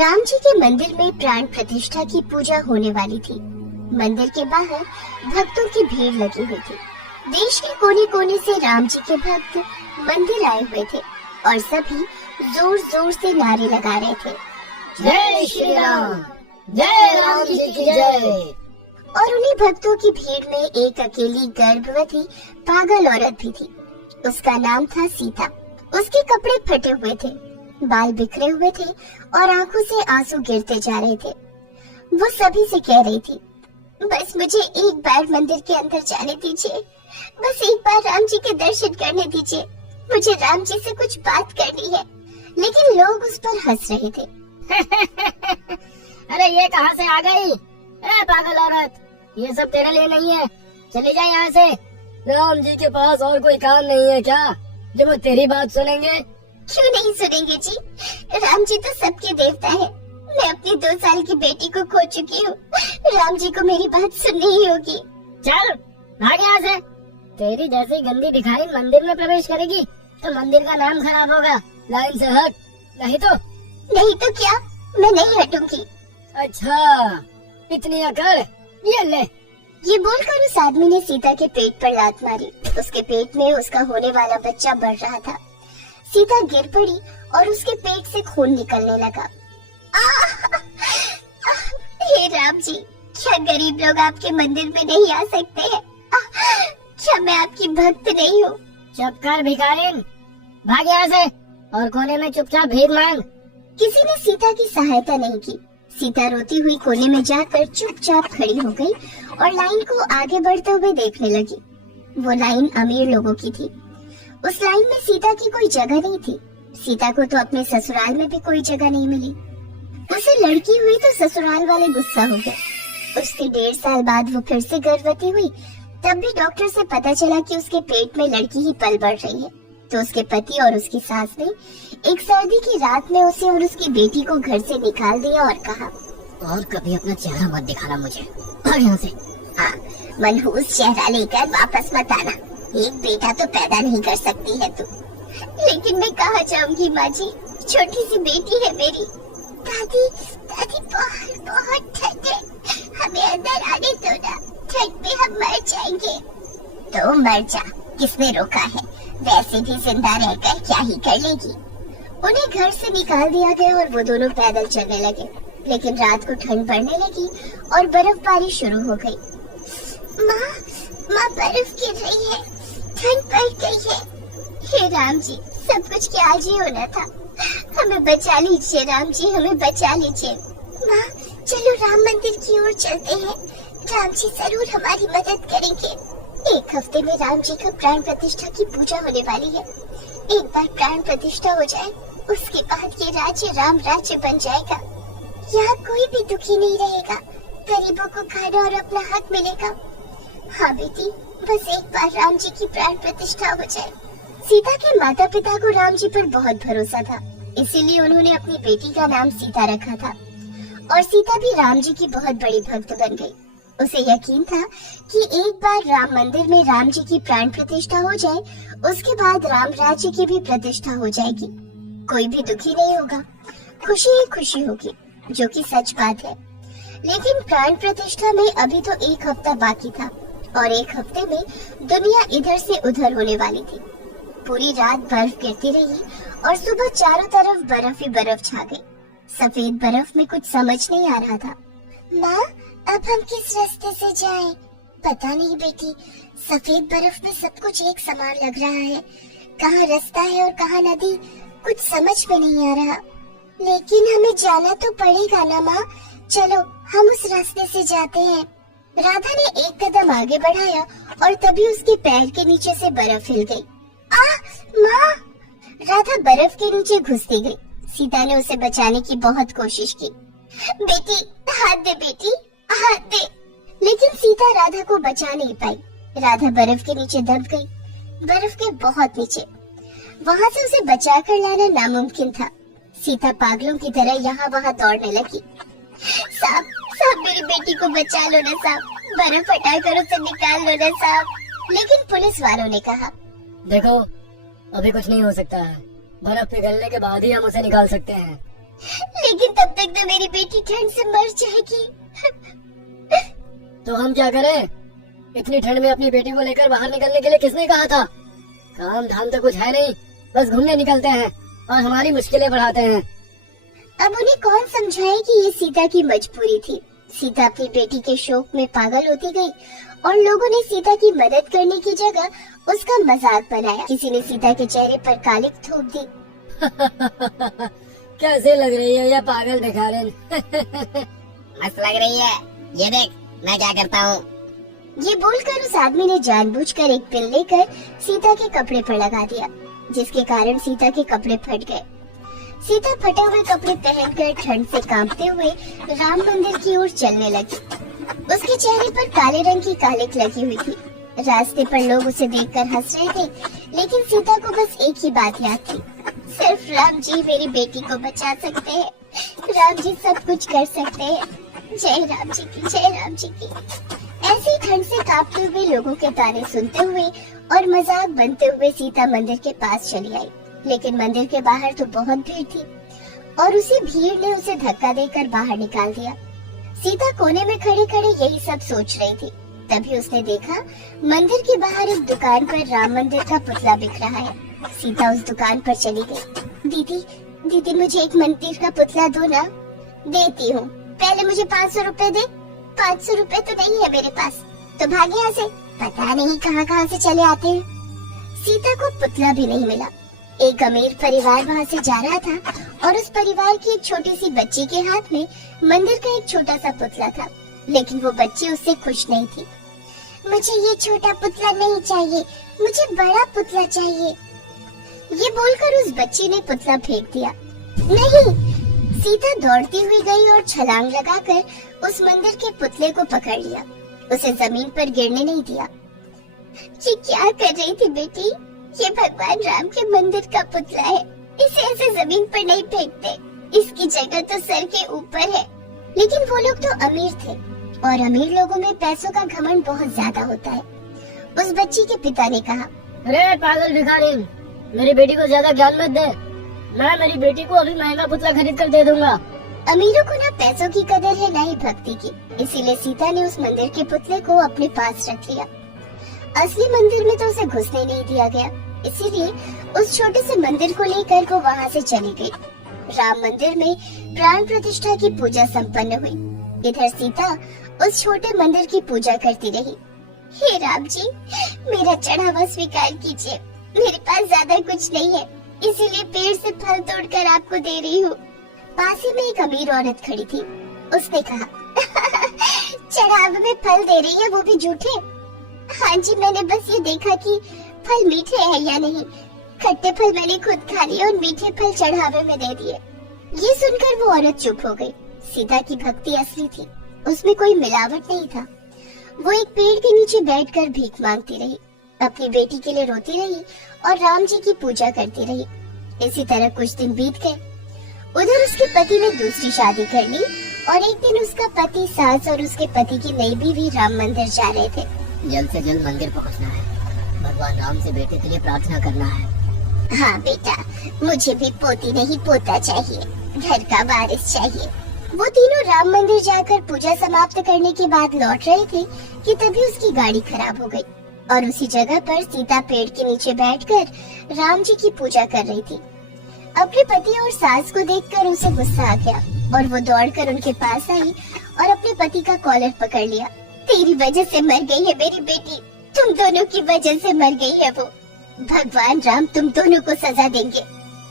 राम जी के मंदिर में प्राण प्रतिष्ठा की पूजा होने वाली थी। मंदिर के बाहर भक्तों की भीड़ लगी हुई थी। देश के कोने कोने से राम जी के भक्त मंदिर आए हुए थे और सभी जोर जोर से नारे लगा रहे थे, जय श्री राम, जय राम जी की जय। और उन्हीं भक्तों की भीड़ में एक अकेली गर्भवती पागल औरत भी थी। उसका नाम था सीता। उसके कपड़े फटे हुए थे, बाल बिखरे हुए थे और आंखों से आंसू गिरते जा रहे थे। वो सभी से कह रही थी, बस मुझे एक बार मंदिर के अंदर जाने दीजिए, बस एक बार राम जी के दर्शन करने दीजिए, मुझे राम जी से कुछ बात करनी है। लेकिन लोग उस पर हंस रहे थे। अरे ये कहाँ से आ गई? पागल औरत, ये सब तेरे लिए नहीं है, चले जा यहाँ से। राम जी के पास और कोई काम नहीं है क्या जो वो तेरी बात सुनेंगे? क्यों नहीं सुनेंगे जी, राम जी तो सबके देवता है। मैं अपनी 2 साल की बेटी को खो चुकी हूँ, राम जी को मेरी बात सुननी ही होगी। चल भाग यहाँ से। तेरी जैसी गंदी भिखारी मंदिर में प्रवेश करेगी तो मंदिर का नाम खराब होगा। लाइन से हट, नहीं तो क्या, मैं नहीं हटूंगी। अच्छा, इतनी अकड़, ये ले। ये बोलकर उस आदमी ने सीता के पेट पर लात मारी। उसके पेट में उसका होने वाला बच्चा बढ़ रहा था। सीता गिर पड़ी और उसके पेट से खून निकलने लगा। हे राम जी, क्या गरीब लोग आपके मंदिर में नहीं आ सकते हैं? क्या मैं आपकी भक्त नहीं हूँ? चुप कर भिखारिन, भाग यहाँ से और कोने में चुपचाप भीख मांग। किसी ने सीता की सहायता नहीं की। सीता रोती हुई कोने में जाकर चुपचाप खड़ी हो गई और लाइन को आगे बढ़ते हुए देखने लगी। वो लाइन अमीर लोगों की थी। उस लाइन में सीता की कोई जगह नहीं थी। सीता को तो अपने ससुराल में भी कोई जगह नहीं मिली। उसे लड़की हुई तो ससुराल वाले गुस्सा हो गए। उसके 1.5 साल बाद वो फिर से गर्भवती हुई। तब भी डॉक्टर से पता चला कि उसके पेट में लड़की ही पल बढ़ रही है। तो उसके पति और उसकी सास ने एक सर्दी की रात में उसे और उसकी बेटी को घर से निकाल दिया और कहा, और कभी अपना चेहरा मत दिखाना मुझे, भाग यहाँ से। हाँ, मनहूस चेहरा लेकर वापस मत आना। एक बेटा तो पैदा नहीं कर सकती है तू। लेकिन मैं कहाँ जाऊंगी माँ जी, छोटी सी बेटी है मेरी। दादी बहुत ठंड है, हमें अंदर आने दो ना, ठंड में हम मर जाएंगे। तो मर जा, किसने रोका है? वैसे भी जिंदा रहकर क्या ही कर लेगी। उन्हें घर से निकाल दिया गया और वो दोनों पैदल चलने लगे। लेकिन रात को ठंड बढ़ने लगी और बर्फबारी शुरू हो गई। माँ बर्फ गिर रही है, ठंड बढ़ गई है। हे राम जी, सब कुछ क्या आज ही होना था। हमें बचा लीजिए राम जी, हमें बचा लीजिए। माँ चलो राम मंदिर की ओर चलते हैं, राम जी जरूर हमारी मदद करेंगे। 1 हफ्ते में राम जी का प्राण प्रतिष्ठा की पूजा होने वाली है। एक बार प्राण प्रतिष्ठा हो जाए, उसके बाद ये राज्य राम राज्य बन जाएगा। यहाँ कोई भी दुखी नहीं रहेगा, गरीबों को खाना और अपना हक मिलेगा। हाँ बेटी, बस एक बार राम जी की प्राण प्रतिष्ठा हो जाए। सीता के माता पिता को राम जी पर बहुत भरोसा था, इसीलिए उन्होंने अपनी बेटी का नाम सीता रखा था। और सीता भी राम जी की बहुत बड़ी भक्त बन गई। उसे यकीन था कि एक बार राम मंदिर में राम जी की प्राण प्रतिष्ठा हो जाए, उसके बाद राम राज्य की भी प्रतिष्ठा हो जाएगी। कोई भी दुखी नहीं होगा, खुशी ही खुशी होगी, जो कि सच बात है। लेकिन प्राण प्रतिष्ठा में अभी तो 1 हफ्ता बाकी था और 1 हफ्ते में दुनिया इधर से उधर होने वाली थी। पूरी रात बर्फ गिरती रही और सुबह चारों तरफ बर्फ ही बर्फ छा गई। सफेद बर्फ में कुछ समझ नहीं आ रहा था। माँ, अब हम किस रास्ते से जाएं? पता नहीं बेटी, सफेद बर्फ में सब कुछ एक समान लग रहा है। कहाँ रास्ता है और कहाँ नदी, कुछ समझ में नहीं आ रहा। लेकिन हमें जाना तो पड़ेगा ना माँ, चलो हम उस रास्ते से जाते हैं। राधा ने 1 कदम आगे बढ़ाया और तभी उसके पैर के नीचे से बर्फ हिल गई। माँ! राधा बर्फ के नीचे घुसती गई। सीता ने उसे बचाने की बहुत कोशिश की। बेटी हाथ दे, बेटी हाथ दे। लेकिन सीता राधा को बचा नहीं पाई। राधा बर्फ के नीचे दब गई, बर्फ के बहुत नीचे। वहाँ से उसे बचाकर लाना नामुमकिन था। सीता पागलों की तरह यहाँ वहाँ दौड़ने लगी। साहब मेरी बेटी को बचा लो ना साहब, बर्फ हटाकर उसे निकाल लो ना साहब। लेकिन पुलिस वालों ने कहा, देखो अभी कुछ नहीं हो सकता है, बर्फ पिघलने के बाद ही हम उसे निकाल सकते हैं। लेकिन तब तक तो मेरी बेटी ठंड से मर जाएगी। तो हम क्या करें? इतनी ठंड में अपनी बेटी को लेकर बाहर निकलने के लिए किसने कहा था? काम धाम तो कुछ है नहीं, बस घूमने निकलते हैं और हमारी मुश्किलें बढ़ाते हैं। अब उन्हें कौन समझाए कि ये सीता की मजबूरी थी। सीता अपनी बेटी के शोक में पागल होती गई और लोगों ने सीता की मदद करने की जगह उसका मजाक बनाया। किसी ने सीता के चेहरे पर कालिक थोप दी। कैसे लग रही है ये पागल भिखारिन? मस्त लग रही है, ये देख मैं क्या करता हूँ। ये बोलकर उस आदमी ने जानबूझकर एक पिन लेकर सीता के कपड़े पर लगा दिया, जिसके कारण सीता के कपड़े फट गए। सीता फटे हुए कपड़े पहनकर ठंड से कांपते हुए राम मंदिर की ओर चलने लगी। उसके चेहरे पर काले रंग की कालिक लगी हुई थी। रास्ते पर लोग उसे देखकर हंस रहे थे, लेकिन सीता को बस एक ही बात याद थी, सिर्फ राम जी मेरी बेटी को बचा सकते हैं, राम जी सब कुछ कर सकते हैं, जय राम जी की, जय राम जी की। ऐसी ठंड से कांपते हुए लोगों के ताने सुनते हुए और मजाक बनते हुए सीता मंदिर के पास चली आई। लेकिन मंदिर के बाहर तो बहुत भीड़ थी और उसी भीड़ ने उसे धक्का देकर बाहर निकाल दिया। सीता कोने में खड़े खड़े यही सब सोच रही थी। तभी उसने देखा मंदिर के बाहर एक दुकान पर राम मंदिर का पुतला बिक रहा है। सीता उस दुकान पर चली गई। दीदी, दीदी मुझे एक मंदिर का पुतला दो ना। देती हूँ, पहले मुझे 500 रुपए दे। 500 रुपए तो नहीं है मेरे पास, तो भाग यहाँ से। पता नहीं कहाँ से चले आते हैं। सीता को पुतला भी नहीं मिला। एक अमीर परिवार वहाँ से जा रहा था और उस परिवार की एक छोटी सी बच्ची के हाथ में मंदिर का एक छोटा सा पुतला था, लेकिन वो बच्ची उससे खुश नहीं थी। मुझे ये छोटा पुतला नहीं चाहिए, मुझे बड़ा पुतला चाहिए। ये बोलकर उस बच्ची ने पुतला फेंक दिया। नहीं! सीता दौड़ती हुई गई और छलांग लगाकर उस मंदिर के पुतले को पकड़ लिया। उसे जमीन पर गिरने नहीं दिया। ये क्या कर रही थी बेटी? ये भगवान राम के मंदिर का पुतला है, इसे ऐसे जमीन पर नहीं फेंकते, इसकी जगह तो सर के ऊपर है। लेकिन वो लोग तो अमीर थे और अमीर लोगों में पैसों का घमंड बहुत ज्यादा होता है। उस बच्ची के पिता ने कहा, अरे पागल भिखारी, मेरी बेटी को ज्यादा ज्ञान मत दे, मैं मेरी बेटी को अभी महंगा पुतला खरीद कर दे दूंगा। अमीरों को ना पैसों की कदर है ना ही भक्ति की, इसीलिए सीता ने उस मंदिर के पुतले को अपने पास रख लिया। असली मंदिर में तो उसे घुसने नहीं दिया गया, इसीलिए उस छोटे से मंदिर को लेकर वो वहाँ से चली गई। राम मंदिर में प्राण प्रतिष्ठा की पूजा संपन्न हुई। इधर सीता उस छोटे मंदिर की पूजा करती रही। हे राम जी, मेरा चढ़ावा स्वीकार कीजिए, मेरे पास ज्यादा कुछ नहीं है, इसीलिए पेड़ से फल तोड़कर आपको दे रही हूँ। पास ही में एक अमीर औरत खड़ी थी। उसने कहा, चढ़ावे में फल दे रही है, वो भी झूठे? हाँ जी, मैंने बस ये देखा कि फल मीठे हैं या नहीं। खट्टे फल मैंने खुद खा लिए और मीठे फल चढ़ावे में दे दिए। ये सुनकर वो औरत चुप हो गई। सीता की भक्ति असली थी, उसमें कोई मिलावट नहीं था। वो एक पेड़ के नीचे बैठकर भीख मांगती रही, अपनी बेटी के लिए रोती रही और राम जी की पूजा करती रही। इसी तरह कुछ दिन बीत गए। उधर उसके पति ने दूसरी शादी कर ली और एक दिन उसका पति, सास और उसके पति की नई बीवी राम मंदिर जा रहे थे। जल्द से जल्द मंदिर पहुंचना है, भगवान राम से बेटे के लिए प्रार्थना करना है। हाँ बेटा, मुझे भी पोती नहीं पोता चाहिए, घर का वारिस चाहिए। वो तीनों राम मंदिर जाकर पूजा समाप्त करने के बाद लौट रहे थे कि तभी उसकी गाड़ी खराब हो गई और उसी जगह पर सीता पेड़ के नीचे बैठकर राम जी की पूजा कर रही थी। अपने पति और सास को देखकर उसे गुस्सा आ गया और वो दौड़कर उनके पास आई और अपने पति का कॉलर पकड़ लिया। तेरी वजह से मर गई है मेरी बेटी, तुम दोनों की वजह से मर गई है वो। भगवान राम तुम दोनों को सजा देंगे।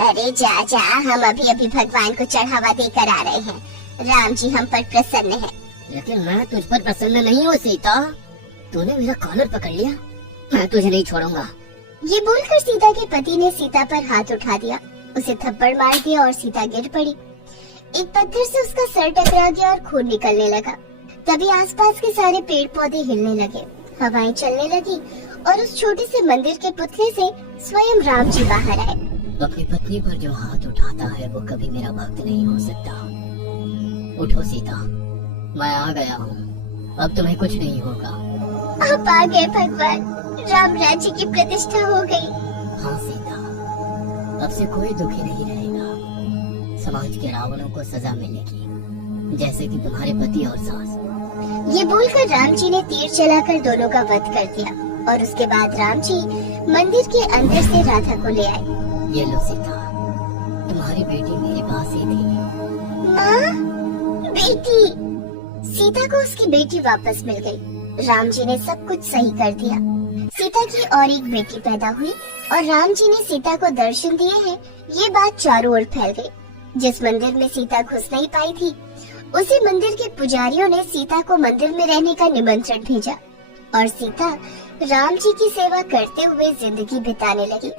अरे जा जा, हम अभी अभी भगवान को चढ़ावा देकर आ रहे हैं, राम जी हम पर प्रसन्न है। लेकिन मैं तुझ पर प्रसन्न नहीं हूँ सीता, तूने मेरा कॉलर पकड़ लिया, मैं तुझे नहीं छोड़ूंगा। ये बोलकर सीता के पति ने सीता पर हाथ उठा दिया, उसे थप्पड़ मार दिया और सीता गिर पड़ी। एक पत्थर से उसका सर टकरा गया और खून निकलने लगा। तभी आसपास के सारे पेड़ पौधे हिलने लगे, हवाएं चलने लगी और उस छोटे से मंदिर के पुतले से स्वयं राम जी बाहर आए। अपनी पत्नी पर जो हाथ उठाता है वो कभी मेरा भक्त नहीं हो सकता। उठो सीता, मैं आ गया हूँ, अब तुम्हें कुछ नहीं होगा। आप आ गए भगवान, राम राज्य की प्रतिष्ठा हो गई। हाँ सीता, अब से कोई दुखी नहीं रहेगा, समाज के रावणों को सजा मिलेगी, जैसे कि तुम्हारे पति और सास। ये बोलकर राम जी ने तीर चलाकर दोनों का वध कर दिया और उसके बाद राम जी मंदिर के अंदर से राधा को ले आए। ये लो सीता, तुम्हारी बेटी मेरे पास ही थी। माँ, बेटी। सीता को उसकी बेटी वापस मिल गई। राम जी ने सब कुछ सही कर दिया। सीता की और एक बेटी पैदा हुई और राम जी ने सीता को दर्शन दिए हैं, ये बात चारों ओर फैल गई। जिस मंदिर में सीता घुस नहीं पाई थी, उसी मंदिर के पुजारियों ने सीता को मंदिर में रहने का निमंत्रण भेजा और सीता राम जी की सेवा करते हुए जिंदगी बिताने लगी।